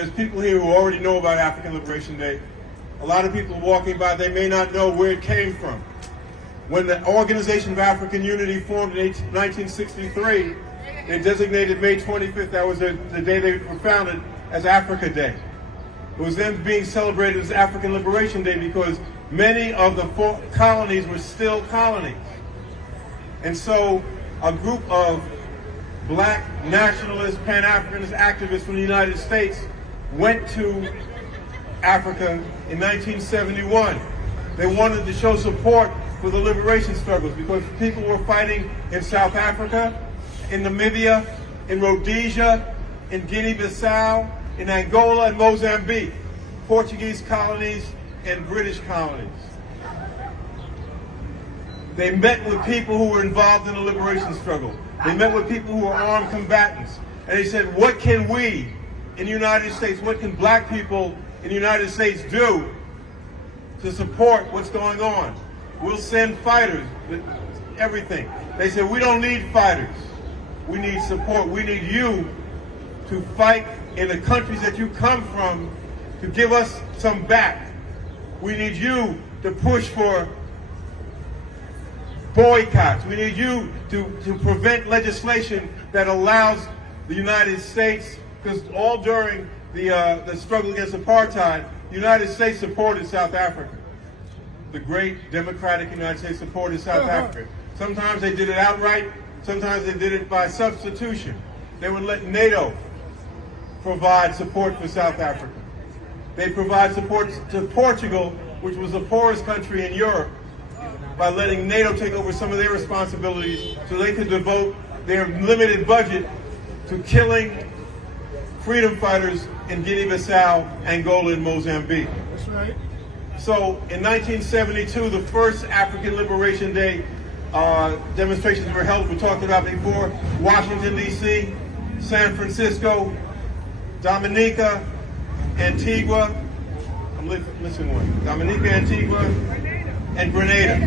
there's people here who already know about African Liberation Day. A lot of people walking by, they may not know where it came from. When the Organization of African Unity formed in 1963, they designated May 25th, that was the day they were founded, as Africa Day. It was then being celebrated as African Liberation Day because many of the colonies were still colonies. And so a group of black nationalist, Pan-Africanist activists from the United States went to Africa in 1971. They wanted to show support for the liberation struggles because people were fighting in South Africa, in Namibia, in Rhodesia, in Guinea-Bissau, in Angola and Mozambique, Portuguese colonies and British colonies. They met with people who were involved in the liberation struggle. They met with people who were armed combatants. And they said, what can we in the United States, what can black people in the United States do to support what's going on? We'll send fighters, everything. They said, we don't need fighters. We need support. We need you to fight in the countries that you come from to give us some back. We need you to push for boycotts. We need you to prevent legislation that allows the United States, because all during the struggle against apartheid, the United States supported South Africa. The great democratic United States supported South Africa. Sometimes they did it outright, sometimes they did it by substitution. They would let NATO provide support for South Africa. They provide support to Portugal, which was the poorest country in Europe, by letting NATO take over some of their responsibilities so they could devote their limited budget to killing freedom fighters in Guinea-Bissau, Angola, and Mozambique. That's right. So in 1972, the first African Liberation Day demonstrations were held, we talked about before, Washington, D.C., San Francisco, Dominica, Antigua, I'm missing one, Dominica, Antigua, and Grenada.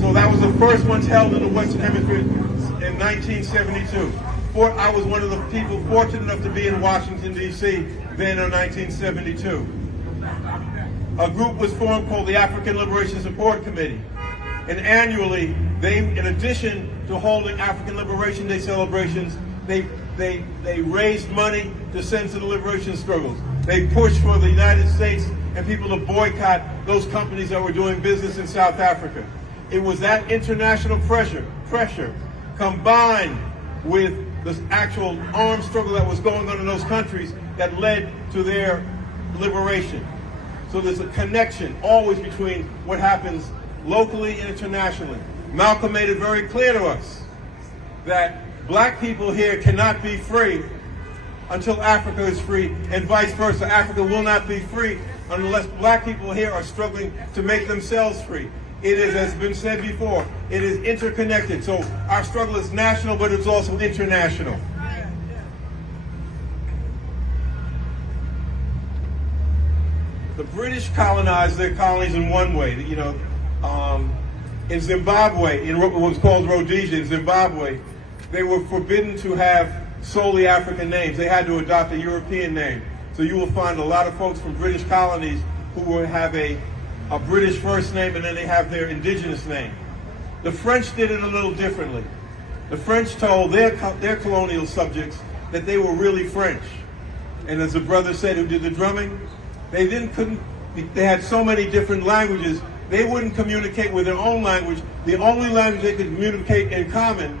So that was the first ones held in the Western Hemisphere in 1972. I was one of the people fortunate enough to be in Washington, D.C. then in 1972. A group was formed called the African Liberation Support Committee. And annually, they, in addition to holding African Liberation Day celebrations, they raised money to send to the liberation struggles. They pushed for the United States and people to boycott those companies that were doing business in South Africa. It was that international pressure combined with the actual armed struggle that was going on in those countries that led to their liberation. So there's a connection always between what happens locally and internationally. Malcolm made it very clear to us that black people here cannot be free until Africa is free, and vice versa. Africa will not be free unless black people here are struggling to make themselves free. It is, as has been said before, it is interconnected. So our struggle is national, but it's also international. The British colonized their colonies in one way. In Zimbabwe, in what was called Rhodesia, in Zimbabwe, they were forbidden to have solely African names. They had to adopt a European name. So you will find a lot of folks from British colonies who will have a British first name and then they have their indigenous name. The French did it a little differently. The French told their colonial subjects that they were really French. And as the brother said who did the drumming, they had so many different languages, they wouldn't communicate with their own language. The only language they could communicate in common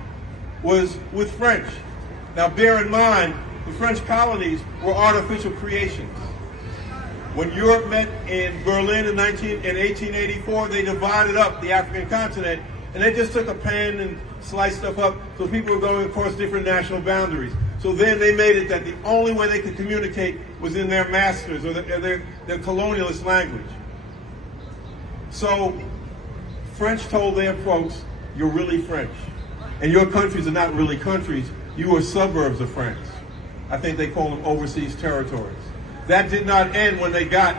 was with French. Now bear in mind, the French colonies were artificial creations. When Europe met in Berlin in 1884, they divided up the African continent, and they just took a pen and sliced stuff up so people were going across different national boundaries. So then they made it that the only way they could communicate was in their masters or their colonialist language. So French told their folks, you're really French. And your countries are not really countries, you are suburbs of France. I think they call them overseas territories. That did not end when they got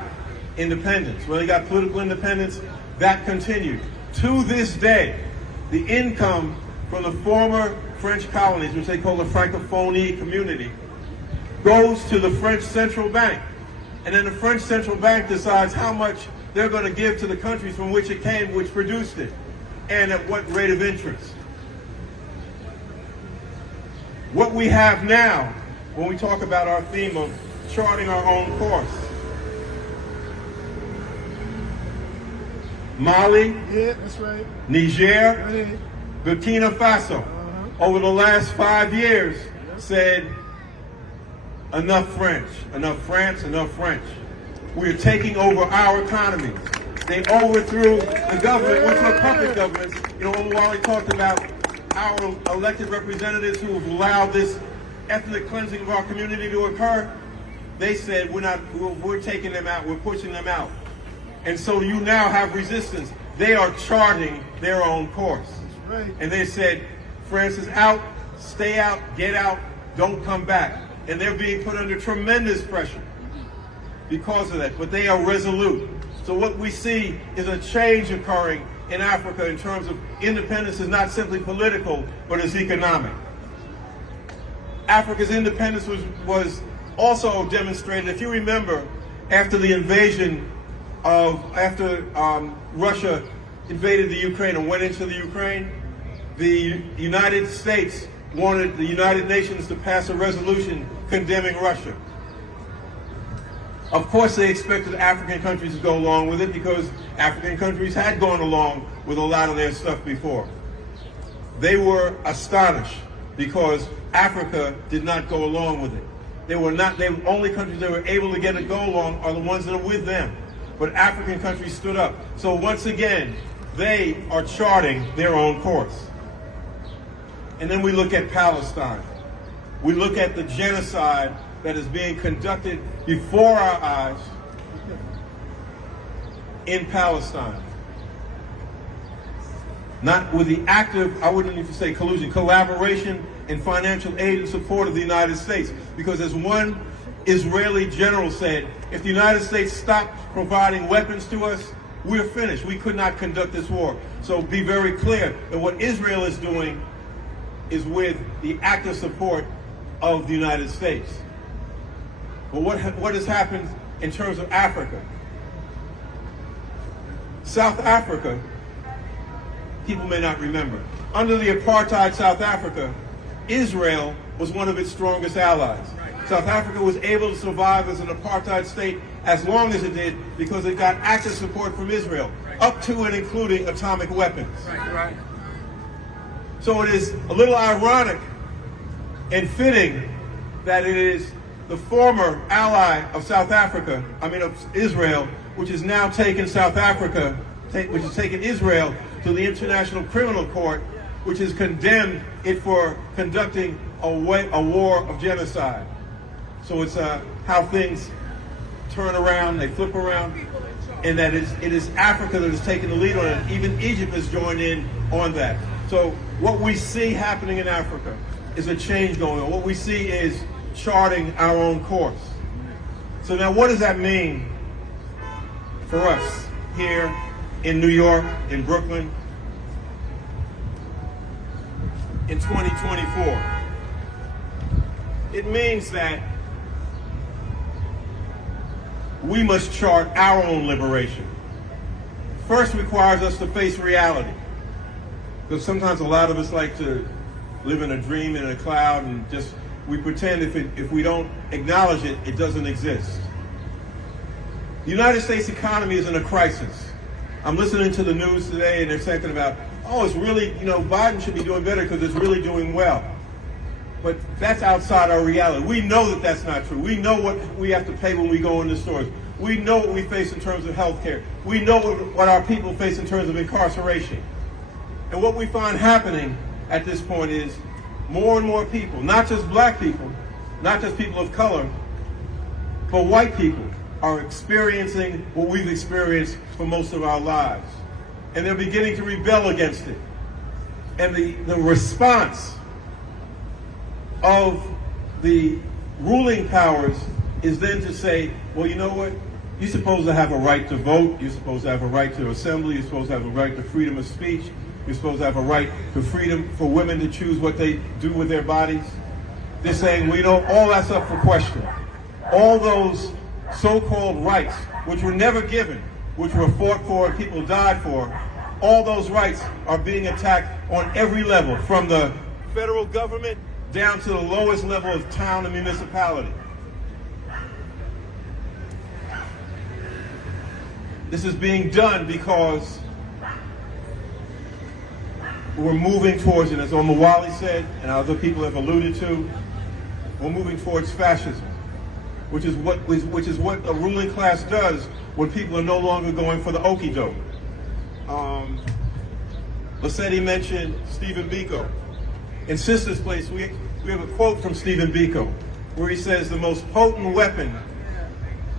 independence. When they got political independence, that continued. To this day, the income from the former French colonies, which they call the Francophonie community, goes to the French central bank. And then the French central bank decides how much they're going to give to the countries from which it came, which produced it, and at what rate of interest. What we have now, when we talk about our theme of charting our own course, Mali, yeah, that's right. Niger, Right. Burkina Faso, over the last 5 years, said, enough French, enough France, enough French. We're taking over our economies. They overthrew the government, which were puppet governments. You know, when Wally talked about our elected representatives who have allowed this ethnic cleansing of our community to occur, they said, we're taking them out, we're pushing them out. And so you now have resistance. They are charting their own course. That's right. And they said, France is out, stay out, get out, don't come back. And they're being put under tremendous pressure because of that, but they are resolute. So what we see is a change occurring in Africa in terms of independence is not simply political, but it's economic. Africa's independence was also demonstrated, if you remember, after the invasion after Russia invaded the Ukraine and went into the Ukraine, the United States wanted the United Nations to pass a resolution condemning Russia. Of course, they expected African countries to go along with it because African countries had gone along with a lot of their stuff before. They were astonished because Africa did not go along with it. The only countries that were able to get it go along are the ones that are with them. But African countries stood up. So once again, they are charting their own course. And then we look at Palestine. We look at the genocide that is being conducted before our eyes in Palestine. Not with the active, I wouldn't even say collusion, collaboration and financial aid and support of the United States. Because as one Israeli general said, if the United States stopped providing weapons to us, we're finished. We could not conduct this war. So be very clear that what Israel is doing is with the active support of the United States. But what has happened in terms of Africa? South Africa, people may not remember. Under the apartheid South Africa, Israel was one of its strongest allies. South Africa was able to survive as an apartheid state as long as it did because it got active support from Israel, up to and including atomic weapons. Right. So it is a little ironic and fitting that it is the former ally of of Israel, which has now taken which has taken Israel to the International Criminal Court, which has condemned it for conducting a war of genocide. So it's how things turn around, they flip around, and that it is Africa that has taken the lead on it. Even Egypt has joined in on that. So what we see happening in Africa is a change going on. What we see is charting our own course. So now what does that mean for us here in New York, in Brooklyn, in 2024? It means that we must chart our own liberation. First requires us to face reality. Because sometimes a lot of us like to live in a dream in a cloud and just, we pretend if we don't acknowledge it, it doesn't exist. The United States economy is in a crisis. I'm listening to the news today and they're saying about, oh, it's really, Biden should be doing better because it's really doing well. But that's outside our reality. We know that that's not true. We know what we have to pay when we go into stores. We know what we face in terms of health care. We know what our people face in terms of incarceration. And what we find happening at this point is more and more people, not just black people, not just people of color, but white people are experiencing what we've experienced for most of our lives. And they're beginning to rebel against it. And the response of the ruling powers is then to say, well, you know what? You're supposed to have a right to vote. You're supposed to have a right to assembly. You're supposed to have a right to freedom of speech. You're supposed to have a right to freedom for women to choose what they do with their bodies. They're saying, we don't, all that's up for question. All those so-called rights, which were never given, which were fought for and people died for, all those rights are being attacked on every level, from the federal government down to the lowest level of town and municipality. This is being done because we're moving towards, and as Omawali said, and other people have alluded to, we're moving towards fascism, which is what a ruling class does when people are no longer going for the okie doke. Lassetti mentioned Stephen Biko. In Sister's Place, we have a quote from Stephen Biko where he says, the most potent weapon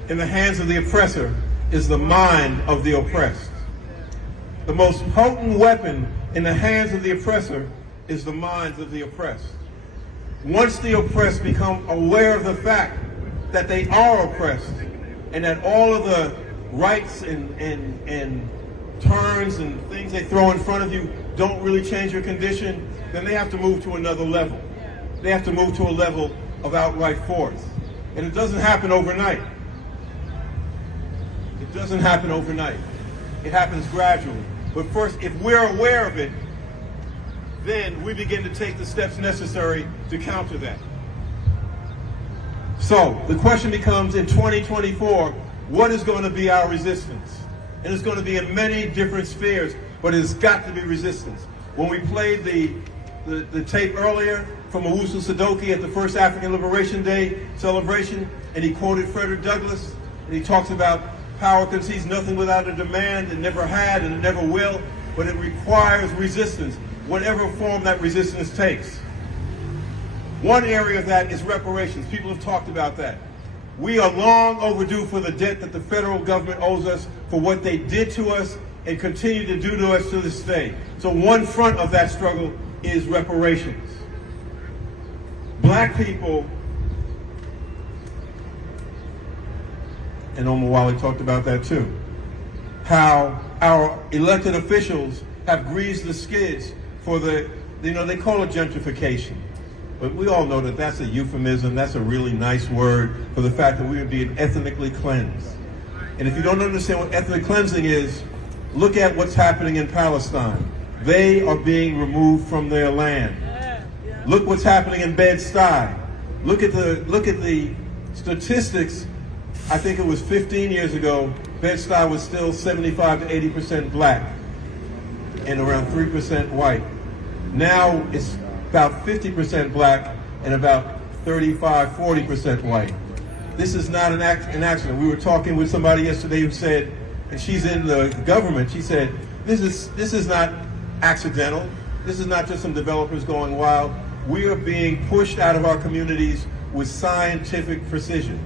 in the hands of the oppressor is the mind of the oppressed. The most potent weapon in the hands of the oppressor is the minds of the oppressed. Once the oppressed become aware of the fact that they are oppressed and that all of the rights and turns and things they throw in front of you don't really change your condition, then they have to move to another level. They have to move to a level of outright force. And it doesn't happen overnight. It doesn't happen overnight. It happens gradually. But first, if we're aware of it, then we begin to take the steps necessary to counter that. So the question becomes, in 2024, what is going to be our resistance? And it's going to be in many different spheres, but it's got to be resistance. When we played the tape earlier from Owusu Sadoki at the first African Liberation Day celebration, and he quoted Frederick Douglass, and he talks about power concedes nothing without a demand, it never had and it never will, but it requires resistance, whatever form that resistance takes. One area of that is reparations. People have talked about that. We are long overdue for the debt that the federal government owes us for what they did to us and continue to do to us to this day. So one front of that struggle is reparations. Black people, and Omawali talked about that too, how our elected officials have greased the skids for the, they call it gentrification. But we all know that that's a euphemism, that's a really nice word for the fact that we are being ethnically cleansed. And if you don't understand what ethnic cleansing is, look at what's happening in Palestine. They are being removed from their land. Look what's happening in Bed-Stuy. Look at the statistics. I think it was 15 years ago, Bed-Stuy was still 75 to 80% black and around 3% white. Now it's about 50% black and about 35, 40% white. This is not an accident. We were talking with somebody yesterday who said, and she's in the government, she said, this is not accidental. This is not just some developers going wild. We are being pushed out of our communities with scientific precision.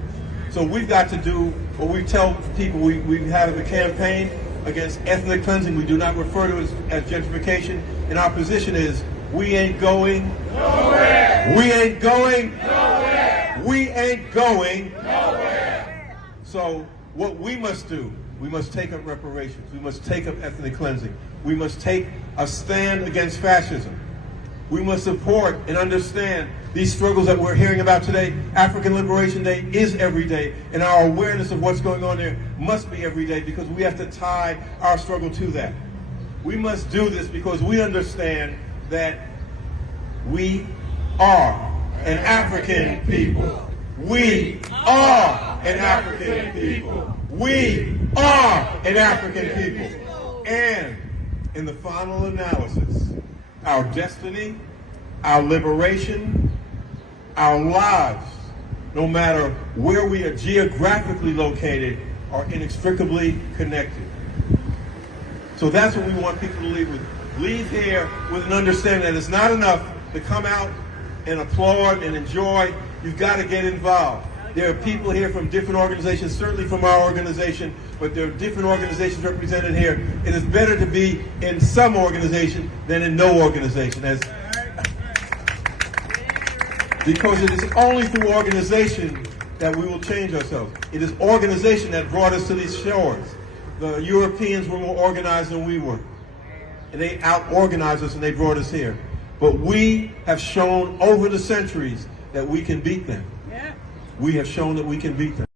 So we've got to do what we tell people. We have a campaign against ethnic cleansing. We do not refer to it as gentrification. And our position is, we ain't going nowhere. We ain't going nowhere. We ain't going nowhere. So what we must do, we must take up reparations. We must take up ethnic cleansing. We must take a stand against fascism. We must support and understand these struggles that we're hearing about today. African Liberation Day is every day, and our awareness of what's going on there must be every day, because we have to tie our struggle to that. We must do this because we understand that we are an African people. We are an African people. We are an African people. And in the final analysis, our destiny, our liberation, our lives, no matter where we are geographically located, are inextricably connected. So that's what we want people to leave with. Leave here with an understanding that it's not enough to come out and applaud and enjoy. You've got to get involved. There are people here from different organizations, certainly from our organization, but there are different organizations represented here. It is better to be in some organization than in no organization. Because it is only through organization that we will change ourselves. It is organization that brought us to these shores. The Europeans were more organized than we were. And they out-organized us and they brought us here. But we have shown over the centuries that we can beat them. Yeah. We have shown that we can beat them.